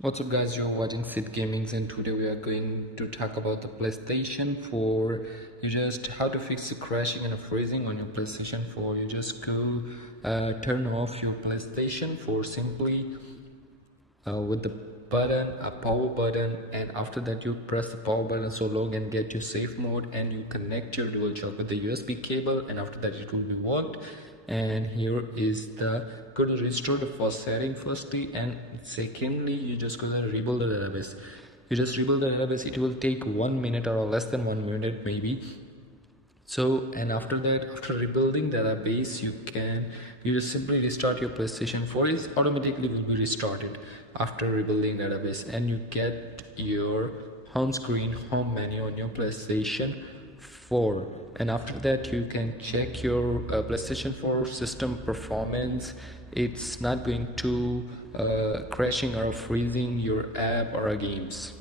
What's up guys, you're watching Sid Gamings and today we are going to talk about the PlayStation 4. You just how to fix the crashing and freezing on your PlayStation 4. You just go turn off your PlayStation 4 simply with the button, a power button, and after that you press the power button so log and get your safe mode, and you connect your DualShock with the USB cable, and after that it will be worked. And here is the go to restore the first setting firstly, and secondly you just go to rebuild the database. You just rebuild the database. It will take 1 minute or less than 1 minute maybe. So, and after that, after rebuilding database, you just simply restart your PlayStation 4. It automatically will be restarted after rebuilding database, and you get your home screen, home menu on your PlayStation 4. And after that you can check your PlayStation 4 system performance. It's not going to crashing or freezing your app or games.